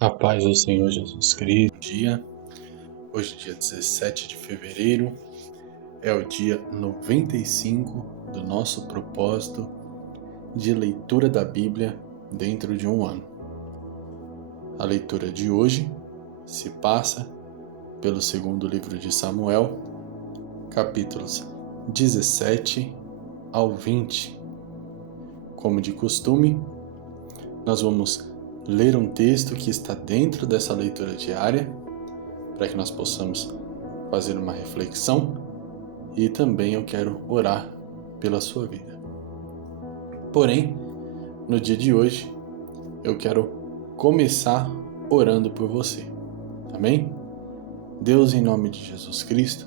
A paz do Senhor Jesus Cristo. Hoje, dia 17 de fevereiro, é o dia 95 do nosso propósito de leitura da Bíblia dentro de um ano. A leitura de hoje se passa pelo segundo livro de Samuel, capítulos 17 ao 20. Como de costume, nós vamos ler um texto que está dentro dessa leitura diária, para que nós possamos fazer uma reflexão, e também eu quero orar pela sua vida. Porém, no dia de hoje, eu quero começar orando por você. Amém? Deus, em nome de Jesus Cristo,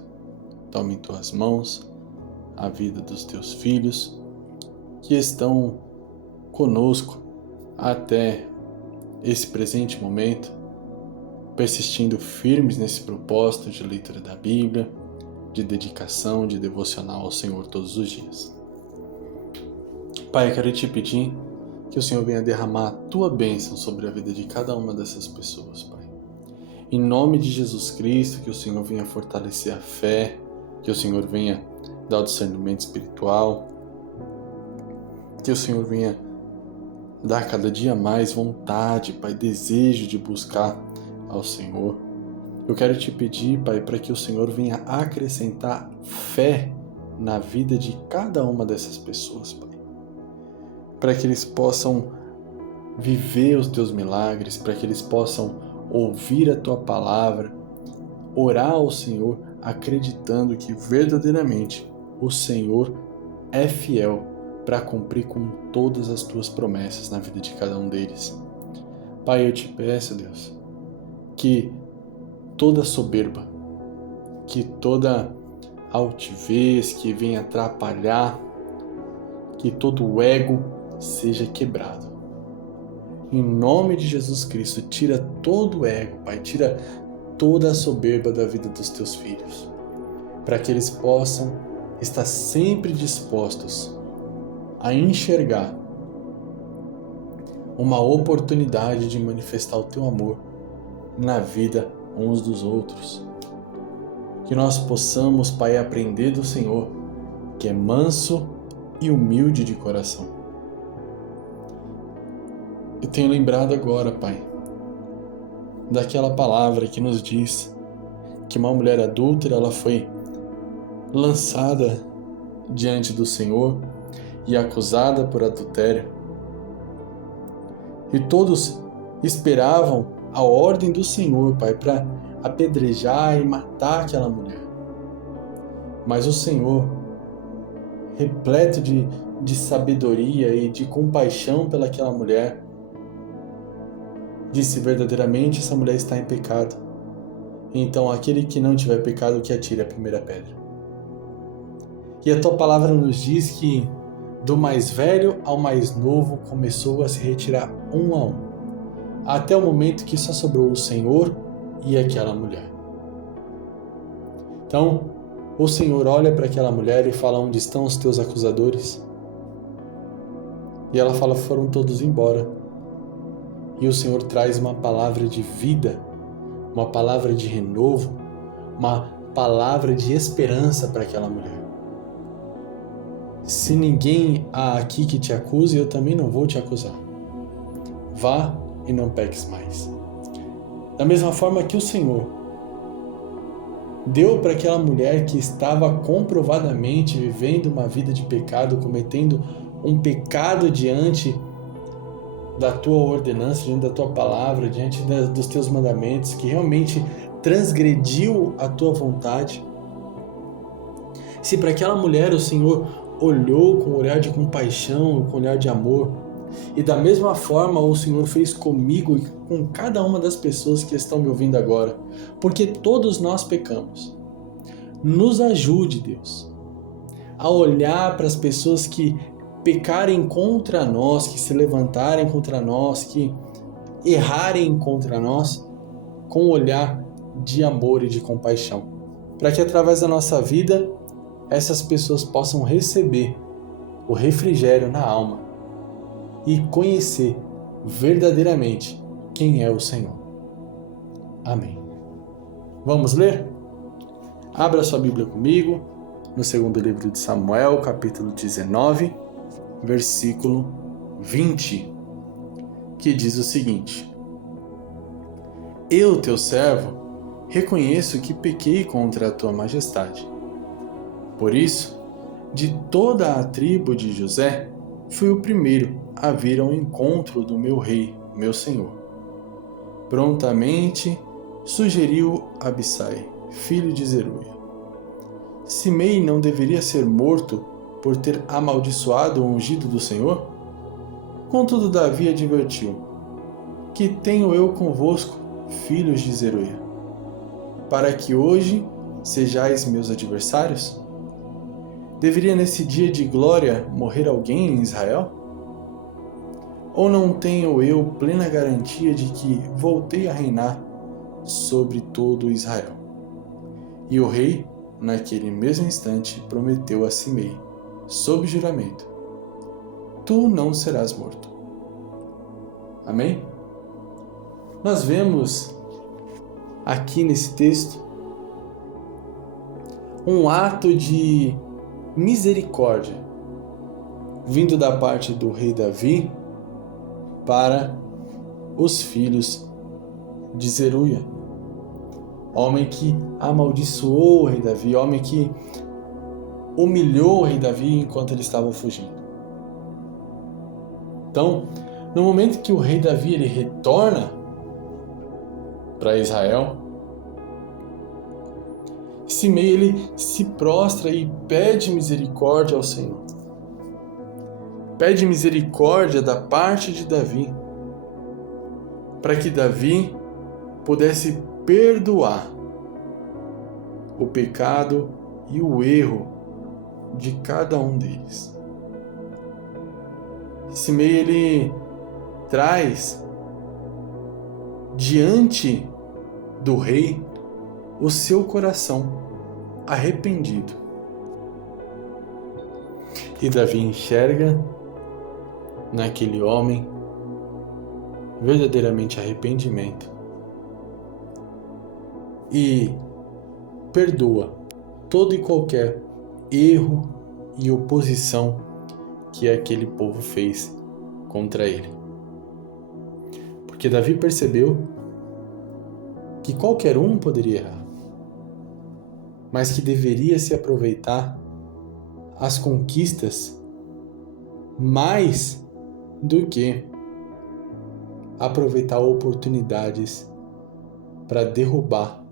tome em tuas mãos a vida dos teus filhos que estão conosco até esse presente momento, persistindo firmes nesse propósito de leitura da Bíblia, de dedicação, de devocional ao Senhor todos os dias. Pai, eu quero te pedir que o Senhor venha derramar a tua bênção sobre a vida de cada uma dessas pessoas, Pai. Em nome de Jesus Cristo, que o Senhor venha fortalecer a fé, que o Senhor venha dar o discernimento espiritual, que o Senhor venha dar cada dia mais vontade, Pai, desejo de buscar ao Senhor. Eu quero te pedir, Pai, para que o Senhor venha acrescentar fé na vida de cada uma dessas pessoas, Pai. Para que eles possam viver os teus milagres, para que eles possam ouvir a tua palavra, orar ao Senhor, acreditando que verdadeiramente o Senhor é fiel para cumprir com todas as tuas promessas na vida de cada um deles. Pai, eu te peço, Deus, que toda soberba, que toda altivez que venha atrapalhar, que todo o ego seja quebrado. Em nome de Jesus Cristo, tira todo o ego, Pai, tira toda a soberba da vida dos teus filhos, para que eles possam estar sempre dispostos a enxergar uma oportunidade de manifestar o teu amor na vida uns dos outros. Que nós possamos, Pai, aprender do Senhor, que é manso e humilde de coração. Eu tenho lembrado agora, Pai, daquela palavra que nos diz que uma mulher adúltera, ela foi lançada diante do Senhor e acusada por adultério. E todos esperavam a ordem do Senhor, Pai, para apedrejar e matar aquela mulher. Mas o Senhor, repleto de sabedoria e de compaixão pelaquela mulher, disse: verdadeiramente essa mulher está em pecado. Então aquele que não tiver pecado, que atire a primeira pedra. E a tua palavra nos diz que do mais velho ao mais novo começou a se retirar um a um, até o momento que só sobrou o Senhor e aquela mulher. Então, o Senhor olha para aquela mulher e fala: onde estão os teus acusadores? E ela fala: foram todos embora. E o Senhor traz uma palavra de vida, uma palavra de renovo, uma palavra de esperança para aquela mulher. Se ninguém há aqui que te acuse, eu também não vou te acusar. Vá e não peques mais. Da mesma forma que o Senhor deu para aquela mulher que estava comprovadamente vivendo uma vida de pecado, cometendo um pecado diante da tua ordenança, diante da tua palavra, diante dos teus mandamentos, que realmente transgrediu a tua vontade. Se para aquela mulher o Senhor olhou com um olhar de compaixão, com um olhar de amor, e da mesma forma o Senhor fez comigo e com cada uma das pessoas que estão me ouvindo agora, porque todos nós pecamos. Nos ajude, Deus, a olhar para as pessoas que pecarem contra nós, que se levantarem contra nós, que errarem contra nós, com um olhar de amor e de compaixão, para que através da nossa vida essas pessoas possam receber o refrigério na alma e conhecer verdadeiramente quem é o Senhor. Amém. Vamos ler? Abra sua Bíblia comigo no segundo livro de Samuel, capítulo 19, versículo 20, que diz o seguinte: Eu, teu servo, reconheço que pequei contra a tua majestade. Por isso, de toda a tribo de José, fui o primeiro a vir ao encontro do meu rei, meu senhor. Prontamente sugeriu Abissai, filho de Zeruia. Simei não deveria ser morto por ter amaldiçoado o ungido do Senhor? Contudo, Davi advertiu: Que tenho eu convosco, filhos de Zeruia, para que hoje sejais meus adversários? Deveria nesse dia de glória morrer alguém em Israel? Ou não tenho eu plena garantia de que voltei a reinar sobre todo Israel? E o rei, naquele mesmo instante, prometeu a Simei, sob juramento: Tu não serás morto. Amém? Nós vemos aqui nesse texto um ato de misericórdia vindo da parte do rei Davi para os filhos de Zeruia, homem que amaldiçoou o rei Davi, homem que humilhou o rei Davi enquanto ele estava fugindo. Então, no momento que o rei Davi ele retorna para Israel, Simei ele se prostra e pede misericórdia ao Senhor. Pede misericórdia da parte de Davi, para que Davi pudesse perdoar o pecado e o erro de cada um deles. Simei ele traz diante do rei o seu coração arrependido. E Davi enxerga naquele homem verdadeiramente arrependimento e perdoa todo e qualquer erro e oposição que aquele povo fez contra ele. Porque Davi percebeu que qualquer um poderia errar, mas que deveria se aproveitar as conquistas mais do que aproveitar oportunidades para derrubar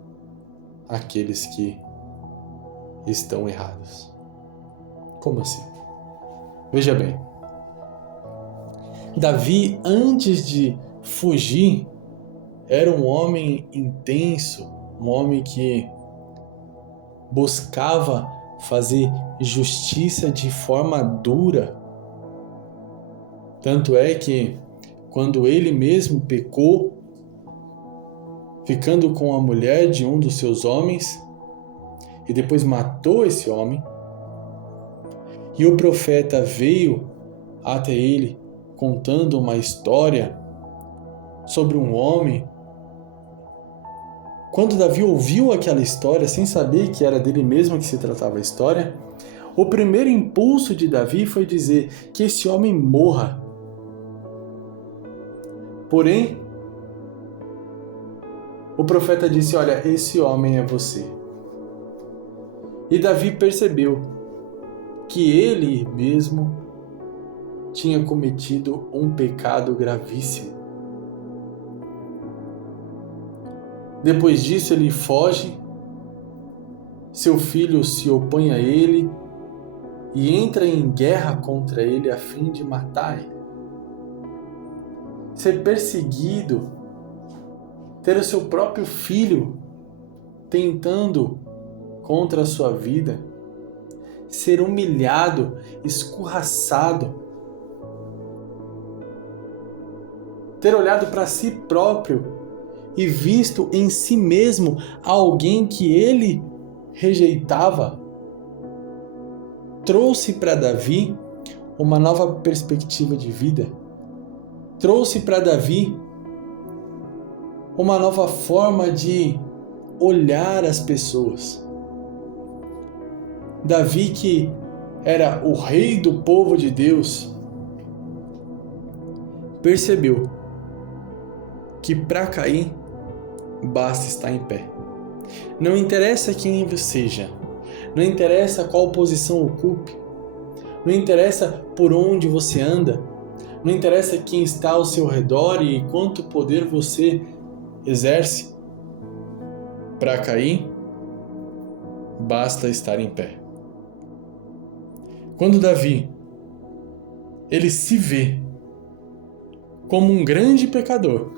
aqueles que estão errados. Como assim? Veja bem, Davi, antes de fugir, era um homem intenso, um homem que buscava fazer justiça de forma dura. Tanto é que, quando ele mesmo pecou, ficando com a mulher de um dos seus homens, e depois matou esse homem, e o profeta veio até ele contando uma história sobre um homem. Quando Davi ouviu aquela história, sem saber que era dele mesmo que se tratava a história, o primeiro impulso de Davi foi dizer que esse homem morra. Porém, o profeta disse: olha, esse homem é você. E Davi percebeu que ele mesmo tinha cometido um pecado gravíssimo. Depois disso, ele foge, seu filho se opõe a ele e entra em guerra contra ele a fim de matar ele. Ser perseguido, ter o seu próprio filho tentando contra a sua vida, ser humilhado, escorraçado, ter olhado para si próprio e visto em si mesmo alguém que ele rejeitava, trouxe para Davi uma nova perspectiva de vida. Trouxe para Davi uma nova forma de olhar as pessoas. Davi, que era o rei do povo de Deus, percebeu que para cair basta estar em pé. Não interessa quem você seja, não interessa qual posição ocupe, não interessa por onde você anda, não interessa quem está ao seu redor e quanto poder você exerce. Para cair, basta estar em pé. Quando Davi, ele se vê como um grande pecador,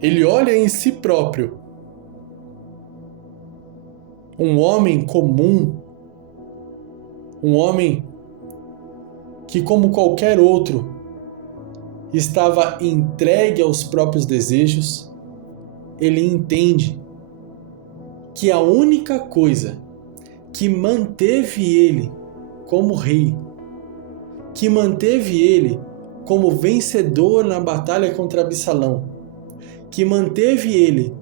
ele olha em si próprio um homem comum, um homem que, como qualquer outro, estava entregue aos próprios desejos, ele entende que a única coisa que manteve ele como rei, que manteve ele como vencedor na batalha contra Absalão, que manteve ele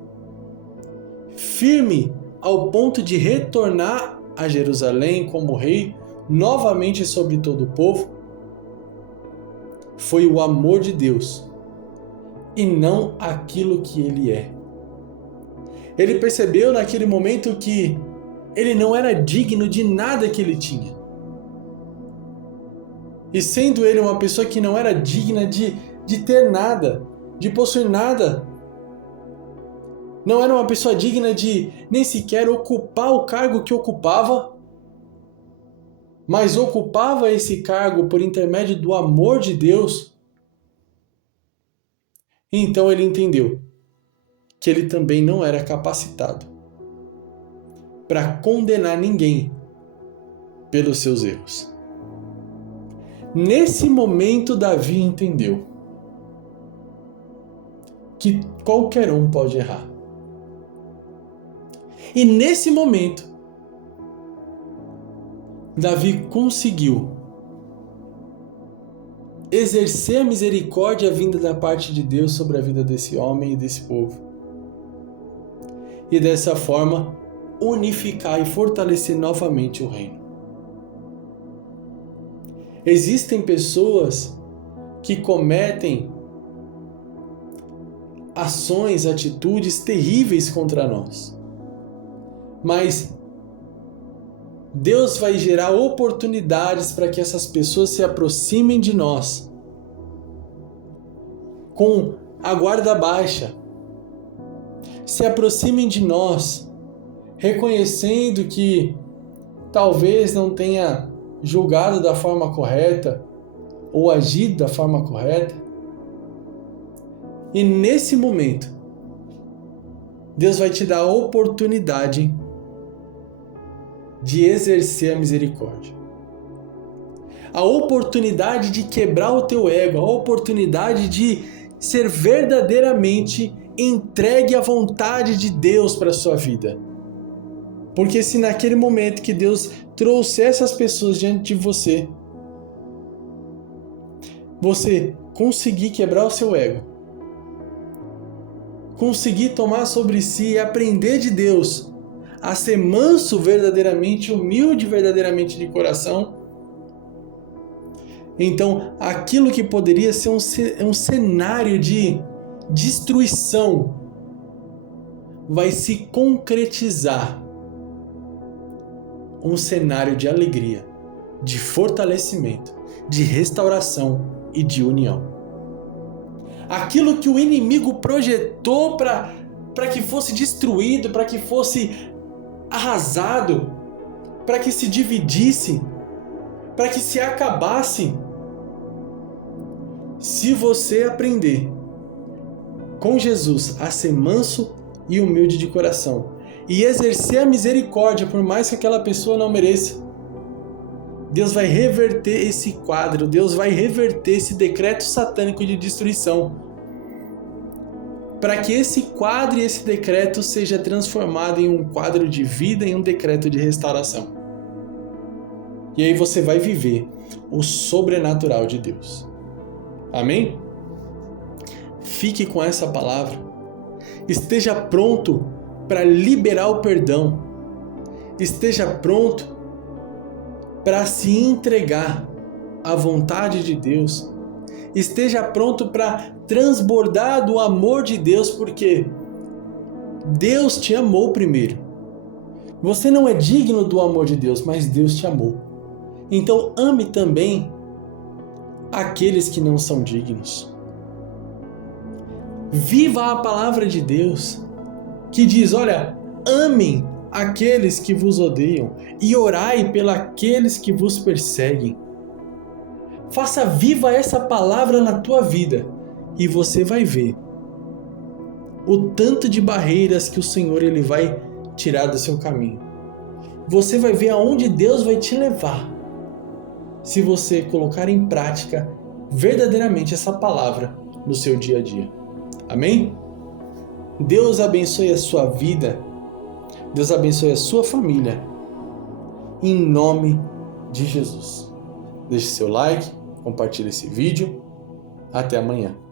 firme ao ponto de retornar a Jerusalém como rei novamente sobre todo o povo, foi o amor de Deus e não aquilo que ele é. Ele percebeu naquele momento que ele não era digno de nada que ele tinha. E sendo ele uma pessoa que não era digna de ter nada, de possuir nada, não era uma pessoa digna de nem sequer ocupar o cargo que ocupava, mas ocupava esse cargo por intermédio do amor de Deus. Então ele entendeu que ele também não era capacitado para condenar ninguém pelos seus erros. Nesse momento, Davi entendeu que qualquer um pode errar. E nesse momento, Davi conseguiu exercer a misericórdia vinda da parte de Deus sobre a vida desse homem e desse povo. E dessa forma, unificar e fortalecer novamente o reino. Existem pessoas que cometem ações, atitudes terríveis contra nós. Mas Deus vai gerar oportunidades para que essas pessoas se aproximem de nós com a guarda baixa. Se aproximem de nós, reconhecendo que talvez não tenha julgado da forma correta ou agido da forma correta. E nesse momento, Deus vai te dar a oportunidade de exercer a misericórdia. A oportunidade de quebrar o teu ego, a oportunidade de ser verdadeiramente entregue à vontade de Deus para a sua vida. Porque se naquele momento que Deus trouxe essas pessoas diante de você, você conseguir quebrar o seu ego, conseguir tomar sobre si e aprender de Deus a ser manso verdadeiramente, humilde verdadeiramente de coração, então aquilo que poderia ser um cenário de destruição vai se concretizar um cenário de alegria, de fortalecimento, de restauração e de união. Aquilo que o inimigo projetou para que fosse destruído, para que fosse arrasado, para que se dividisse, para que se acabasse. Se você aprender com Jesus a ser manso e humilde de coração e exercer a misericórdia por mais que aquela pessoa não mereça, Deus vai reverter esse quadro, Deus vai reverter esse decreto satânico de destruição, para que esse quadro e esse decreto seja transformado em um quadro de vida, em um decreto de restauração. E aí você vai viver o sobrenatural de Deus. Amém? identifique com essa palavra. Esteja pronto para liberar o perdão. Esteja pronto para se entregar à vontade de Deus. Esteja pronto para transbordar do amor de Deus, porque Deus te amou primeiro. Você não é digno do amor de Deus, mas Deus te amou. Então ame também aqueles que não são dignos. Viva a palavra de Deus, que diz, olha, amem aqueles que vos odeiam e orai pelos que vos perseguem. Faça viva essa palavra na tua vida e você vai ver o tanto de barreiras que o Senhor ele vai tirar do seu caminho. Você vai ver aonde Deus vai te levar se você colocar em prática verdadeiramente essa palavra no seu dia a dia. Amém? Deus abençoe a sua vida. Deus abençoe a sua família. Em nome de Jesus. Deixe seu like, compartilhe esse vídeo. Até amanhã.